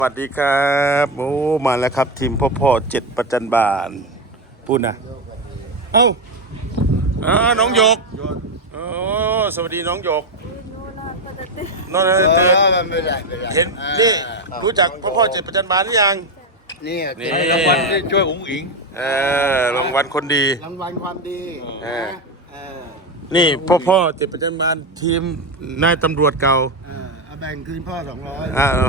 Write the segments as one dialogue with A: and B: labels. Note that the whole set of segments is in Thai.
A: สวัสดีครับโอ้มาแล้วครับทีมพ่อเจ็ดประจันบานพูดนะเอ้าน้องหยกโอ้สวัสดีน้องหยกนอนตื่นเห็นนี่รู้จักพ่อเจ็ดประจันบานหรือยัง
B: นี่
C: รางวัลที่ช่วยอุ๋งอิง
A: รางวัลคนดี
B: รางวัลความดี
A: นี่พ่อเจ็ดประจันบานทีมนายตำรวจเก่า
B: เอาแบ่งคืนพ่อ200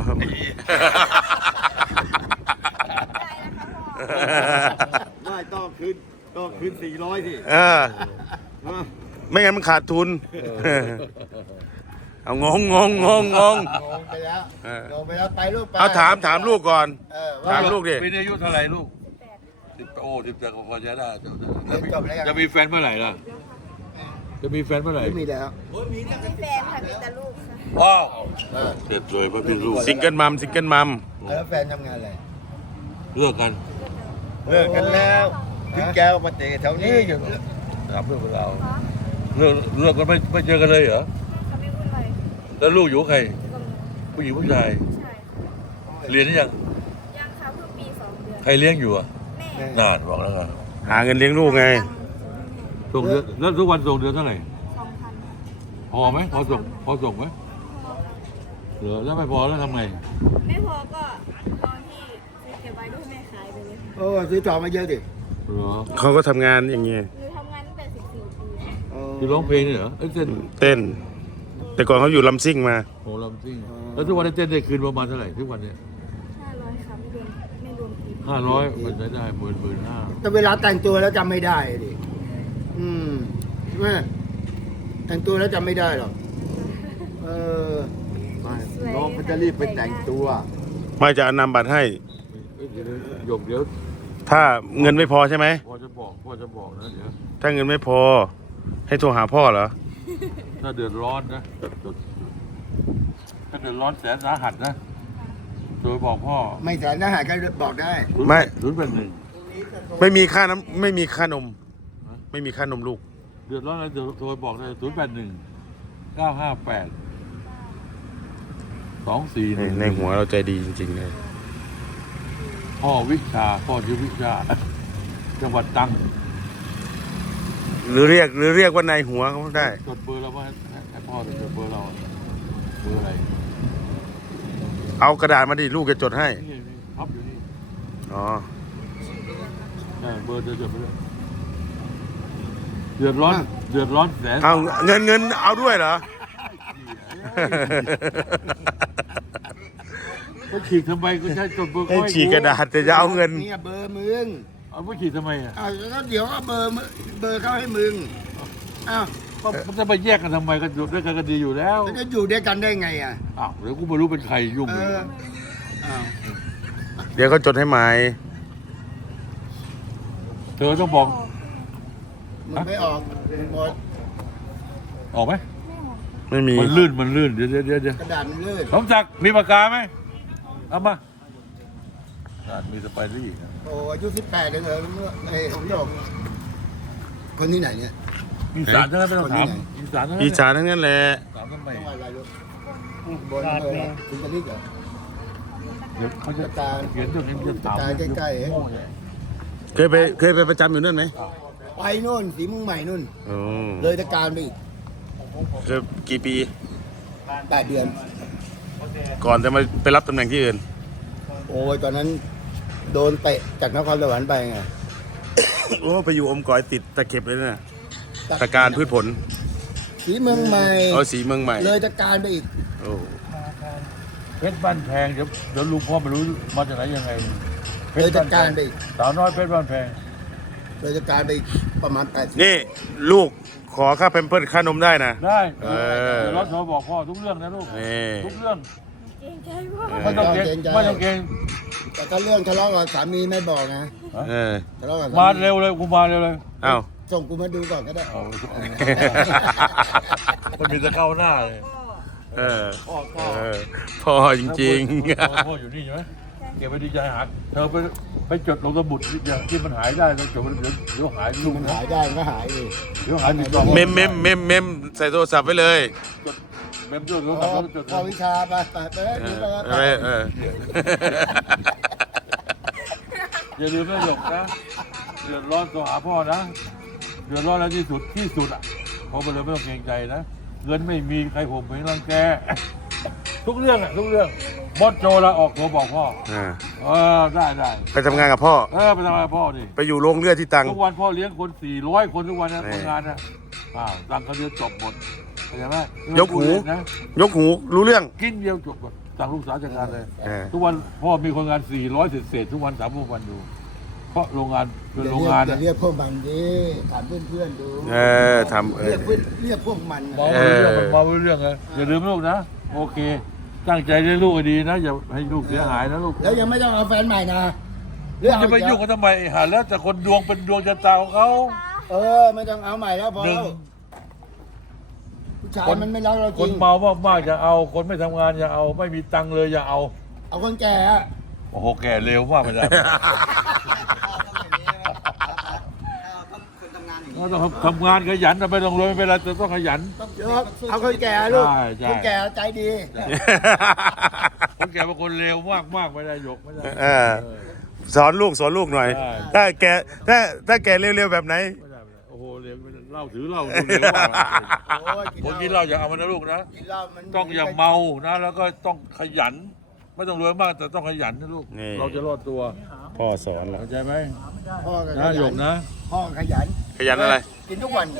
B: ไม่ต้องคืน400สิ
A: ไม่งั้นมันขาดทุนเอางง
B: ไปแล้วไปลูกไป
A: เอาถามลูกก่อนถามลูกดิ
C: ปีนี้อายุเท่าไหร่ลูก10 ก็พอจะได้จะมีแฟนเมื่อไหร่ล่ะจะมีแฟนเมื่อไหร่
B: ไม่มีแล้ว
D: มีแฟนค่ะมีแต่ลูกค่ะ
C: ว้าวเสร็จเลยเพราะเป็นลูก
A: ซิงเกิลมัม
B: แล้วแฟนทำงานอะไร
C: เลิกกัน
B: แล้วถึงแก้วมาเตะแถวนี้อยู่
C: ถามเรื่องของเราเลิกกันไม่เจอกันเลยเหรอ
D: เขาไม่พูดอะไร
C: แล้วลูกอยู่กับใครผู้หญิงผู้ชาย
D: ใช่
C: เรียนหรือยัง
D: ค่ะเพิ่งปี2 เดือน
C: ใครเลี้ยงอยู่อ่ะ
D: แม่
C: นานบอกแล้วไง
A: หาเงินเลี้ยงลูกไง
C: ส่งเดือนแล้วทุกวันส่งเดือนเท่าไหร่
D: 2,000
C: พอไหมพอส่งไหมเหลือแล้วไม่พอแล้วทำไง
D: ไม่พอก็ตอนที่เก็บไว้ด้วยแม่ขายไปเลย
B: โอ้ซื้อจอมาเยอะดิ
C: เหรอ
A: เขาก็ทำงานอย่างเงี้ย
D: หนูทำงานตั้งแต่14 ปี
C: คือร้องเพลงนี่เหรอ
A: เต้นแต่ก่อนเขาอยู่ลำซิ่งมา
C: โอ้ลำซิ่งแล้วทุกวันนี้เต้นได้คืนประมาณเท่าไหร่ทุกวันเนี่ย
D: 500ค่ะไม่รวมกิน
C: 500มันได้15,000
B: แต่เวลาแต่งตัวแล้วจำไม่ได้ดิใช่ไหมแต่งตัวแล้วจำไม่ได้หรอก
C: น้องเขาจะรีบไปแต่งตัว
A: ไม่จะนำบัตรให้
C: หยกเดี๋ยว
A: ถ้าเงินไม่พอใช่ไหม
C: พ่อจะบอกนะเดี๋ยว
A: ถ้าเงินไม่พอให้โทรหาพ่อเหรอ
C: ถ้าเดือดร้อนนะถ้าเดือดร้อนแสนสาหัสนะโดยบอกพ่อ
B: ไม่แสนสาหัสก็บอกได้
A: ไม่
C: 081
A: ไม่มีค่าน้ำไม่มีค่านมไม่มีค่านมลูก
C: เดือดร้อนอะไรโทรบอกได้081 958 241
A: ในหัวเราใจดีจริงๆเลย
C: พ่อชื่อวิชาจังหวัดตรัง
A: หรือเรียกว่าในหัวเขาได้
C: จดเบอร์เราว่าให้พ่อจดเบอร์เราเบอร์อะไร
A: เอากระดาษมาดิลูกจะจดให้
C: นี่พับอยู่นี่
A: อ๋อ
C: เบอร์จะจดไปเลยเดือดร้อนแสน
A: เอาเงินเอาด้วยเหรอ
C: ก็ฉีกทำไมก็ใช้จดเบอร์
A: ให้ฉีกกระดาษแต่จะเอาเงิน
B: นี่เบอร์มึง
C: เอาไปฉีกทำไมอ่ะ
B: แล้วเดี๋ยวก็เบอร์เข้าให้มึง
C: มันจะไปแยกกันทำไมกันอยู่ด้วยกันก็ดีอยู่แล้ว
B: จะอยู่ด้วยกันได้ไงอ่ะ
C: เดี๋ยวกูไม่รู้เป็นใครยุ่ง
A: เดี๋ยวก็จดให้หมาย
C: เธอต้องบอก
B: มันไม่ออกหมด
C: ออกไหม
A: ไม่มี
C: มันลื่นเดี๋ยว
B: กระดาษมันลื่น
C: สมศักดิ์มีปากกาไหมเอามามีสไปรี่
B: โอ้อายุ18เลยเหรอผมหยอกคนที่ไหนเนี่ย
C: อีสานทั้งนั้นไม่ต้องถามอีส
A: านทั้งนั้นแหละ
C: ถามทำไม
B: อะไรลูกบนคุณจะรีบเหรอ
C: เดี๋ยวเขาจะเขียนตัวนี้จะถาม
B: ใกล้
A: ๆเคยไปประจำอยู่นั่นไหม
B: ไปนู่นสีมุ่งใหม่นู่นเลยตะการไปอีก
A: กี่ปี
B: 8 เดือน
A: ก่อนจะมาไปรับตำแหน่งที่อื่น
B: โอ้ยตอนนั้นโดนเตะจากนครสวรรค์ไปไง
A: โอ้ไปอยู่อมก๋อยติดตะเข็บเลยนะตะการพืชผล
B: สีเมืองใหม่
A: สีเมืองใหม่
B: เลยตะการไปอีก
C: เพชรบ้านแพงเดี๋ยวลุงพ่อไม่รู้มาจากไหนยังไง
B: เลยตะการไปอีก
C: สาวน้อยเพชรบ้านแพง
B: เลยตะการไปประมาณ80
A: นี่ลูกขอค่าแพมเพิร์สค่านมได้นะ
C: ได้เดี๋ยวรถโทรบอกพ่อทุกเรื่องนะลูกทุกเรื่อง
D: เกรงใจพ่อ
C: ไม่ต้องเกรง
B: แต่ถ้าเรื่องทะเลาะกับสามีไม่บอกนะทะเลาะกับ
C: มาเร็วเลยกูมาเร็วเลย
A: อ้าว
B: ส่งกูมาดูก่อนก็ได้
C: มันมีจะเข้าหน้าเลย
A: พ่อจริง
C: ๆพ่ออยู่นี่ใช่ไหมเก็บไปดีใจหาเธอไปจดลงสมุดอย่างที่มันหายได้เราจดเดี๋ยวหายลูก
B: มันหายได้ก็หายเลย
A: เดี๋ยวหายติดต่อเมมใส่โทรศัพท์ไว้เลย
C: มมด้วยรู้
B: พ่
C: จัก
B: อวิชาไปไป
C: อย่าลืมนะหยกนะเดือดร้อนตัวหาพ่อนะเดือดร้อนแล้วที่สุดอ่ะเพราะมันเลยไม่ต้องเกรงใจนะเงินไม่มีใครผมไม่รังแกทุกเรื่องอ่ะทุกเรื่องบอสโจลาออกโทรบอกพ่อได้
A: ไปทำงานกับพ่อ
C: ไปทำงานกับพ่อดิ
A: ไปอยู่โรงเรือที่ตัง
C: ทุกวันพ่อเลี้ยงคน400 คนทุกวันนะคนงานนะตังค์เขาเรียนจบหมดเข้าใจไหม
A: ยกหูรู้เรื่อง
C: กินเดียวจบหมดสั่งลูกสาวจัดการเลย
A: เออ
C: ทุกวันพ่อมีคนงาน400เศษทุกวัน3 วันดูเพราะโรงงานเป็นโรงงาน
B: เรียกพวกมันดิถามเพื่อนๆดู
A: ทำ
B: เรียกพวกมัน
C: เมาเรื่องนะอย่าลืมลูกนะโอเค ตั้งใจเลี้ยงลูกให้ดีนะอย่าให้ลูกเสียหายนะลูก
B: แล้วยังไม่ต้องเอาแฟนใหม่นะ
C: จะไปยุ่งกันทำไมหาแล้วแต่คนดวงเป็นดวงชะตาของเขา
B: ไม่ต้องเอาใหม่แล้วพอ
C: หนึ่ง
B: ผู้ชายมันไม่รักเราจ
C: ค
B: ริ
C: น
B: ง
C: เมามากๆอย่าเอาคนไม่ทำงานอย่าเอาไม่มีตังค์เลยอย่าเอา
B: เอาคนแก่
C: โอ้โหแก่เร็วมากไปแล้วต้องทำงานขยันไม่ต้องรวยไม่เป็นไรแต่ต้องขยัน
B: เอาคนแก่ลูก
C: ใช่
B: คนแก่ใจดี
C: คนแก่บางคนเร็วมากไม่ได้ยกไม่ได้
A: สอนลูกหน่อย
C: ใช่
A: ถ้าแกเร็วๆแบบไหน
C: ไม่ได้โอ้โหเร็วเหล้าถือเหล้าเร็วมากคนกินเหล้าอย่าเอามันนะลูกนะ
B: กินเหล้ามัน
C: ต้องอย่าเมานะแล้วก็ต้องขยัน ไม่ต้องรวยมากแต่ต้องขยันนะลูก
A: นี่
C: เราจะรอดตัว
A: พ่อสอนแล้ว
C: เข้าใจไหม
B: พ่อก็ข
C: นะหย
B: ยั
C: ก
B: น
C: นะ
B: พ่อขยัน
A: ขยันอะไร
B: กินทุกวัน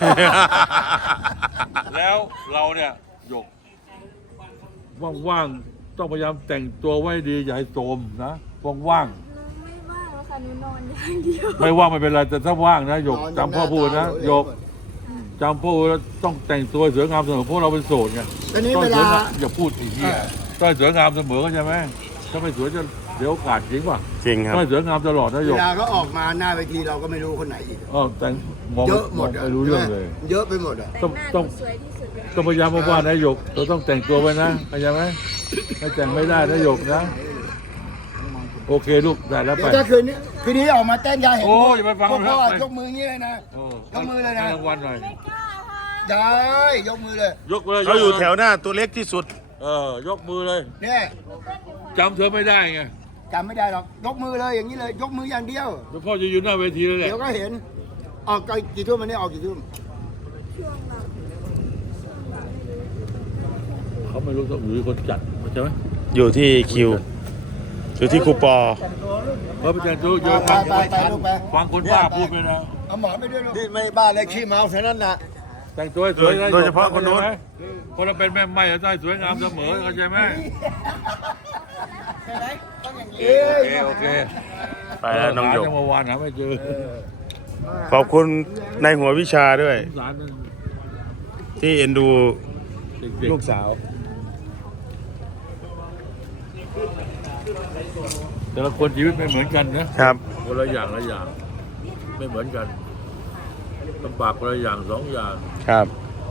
C: แล้วเราเนี่ยหยกว่างๆต้องพยายามแต่งตัวไว้ดีอย่าให้โทรมนะว่าง
D: หนูไม่ว่างแล้วค่ะหนูนอนอย่างเดียว
C: ๆไม่ว่างไม่เป็นไรแต่ถ้าว่างนะหยกจำพ่อพูดนะหยกจำพ่อพูดแล้วต้องแต่งตัวสวยงามเสมอเพราะเราเป็นโสดไง
B: ตอนนี้
C: ต้อง
B: เว
C: สวย
B: ลา
C: งามอย่าพูดอีกทีต้องสวยงามเสมอเข้าใจไหมถ้าไม่สวยจะเดี๋ยวโอกาสจริงป่ะ
A: จริงครับ
C: ต้องสวยงามตลอดนะหย
B: เว
C: ก
B: ลาเขาออกมาหน้าเวทีเราก็ไม่รู้คนไหนอีก
C: แต่งมอง
B: เยอะหมด
C: ไม่รู้เรื่องเลย
B: เยอะไปหมดอ่ะ
D: แต่งหน้าหนูสวยที่สุดเลย
C: ต้องพยายามว่านะหยกเราต้องแต่งตัวไว้นะเข้าใจไหมไม่แต่งไม่ได้นะหยกนะโอเคลูกได้แล้ว
B: เดี๋
C: ไป
B: ยวถ้าคืนนี้ออกมาเต้นยาเห็น
C: โอ้อย่าไปฟัง
B: พวกพ่อ
C: เลย
B: ยกมืออย่างนี้เลยนะ ยกมือเลยนะ
C: ให้รางวัลหน่อย
D: ไม่กล้าค่ะ
B: ได้ยกมือเลย
C: ยกเลย
A: เขาอยู่แถวหน้าตัวเล็กที่สุด
C: ยกมือเลย
B: เนี่ย
C: จำเธอไม่ได้ไง
B: จำไม่ได้หรอกยกมือเลยอย่างนี้เลย ยกมืออย่างเดียว
C: เดี๋ยวพ่อจะอยู่หน้าเวทีเลยแหละ
B: เดี๋ยวก็เห็น ออกกี่ทุ่มมันนี่ออกกี่ทุ่ม
D: ช่วงแบบ
C: เขาไม่รู้ต้องหรือคนจัดใช่ไหม
A: อยู่ที่คิว อยู่ที่ครูปอ
C: เขาไปแต่งตัวเยอะ
B: ไปลูกไป
C: ฟังคนป้าพูดไปนะ
B: เอาหมอนไปด้วยลูก
E: นี่ไม่บ้านเลยขี้เมาแค่นั้นนะ
C: แต่งตัวให้สวยนะ
A: โดยเฉพาะคนโน้น
C: คนเราเป็นแม่ไม้จะได้สวยงามเสมอเข้าใจไหมโอเค
A: ไปแล้วน้องหยก
C: เมื่อวานหาไม่เจอ
A: ขอบคุณในหัววิชาด้วย
C: สงสารมัน
A: ที่เอ็นดู
C: เด็กๆ
A: ลูกสาว
C: แต่ละคนชีวิตไม่เหมือนกันนะครับ คนละอย่างละอย่าง ไม่เหมือนกันลำบากคนละอย่างสองอย่าง
A: ครับ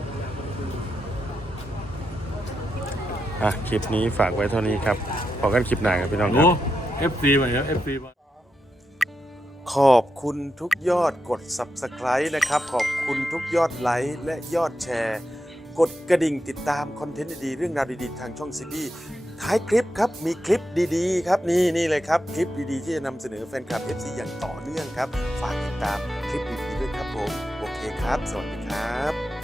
A: คลิปนี้ฝากไว้เท่านี้ครับพอกันคลิปหน้าครับพี่น้อง
C: ห
A: ค
C: นู
A: รับ
C: FC มาเนี่ย FC มา
A: ขอบคุณทุกยอดกด Subscribe นะครับ ขอบคุณทุกยอดไลค์และยอดแชร์ กดกระดิ่งติดตามคอนเทนต์ดีๆเรื่องราวดีๆ ทางช่องซีบีท้ายคลิปครับ มีคลิปดีๆ ครับนี่เลยครับ คลิปดีๆ ที่จะนำเสนอแฟนคลับ FC อย่างต่อเนื่องครับ ฝากติดตามคลิปดีๆด้วยครับผม โอเคครับ สวัสดีครับ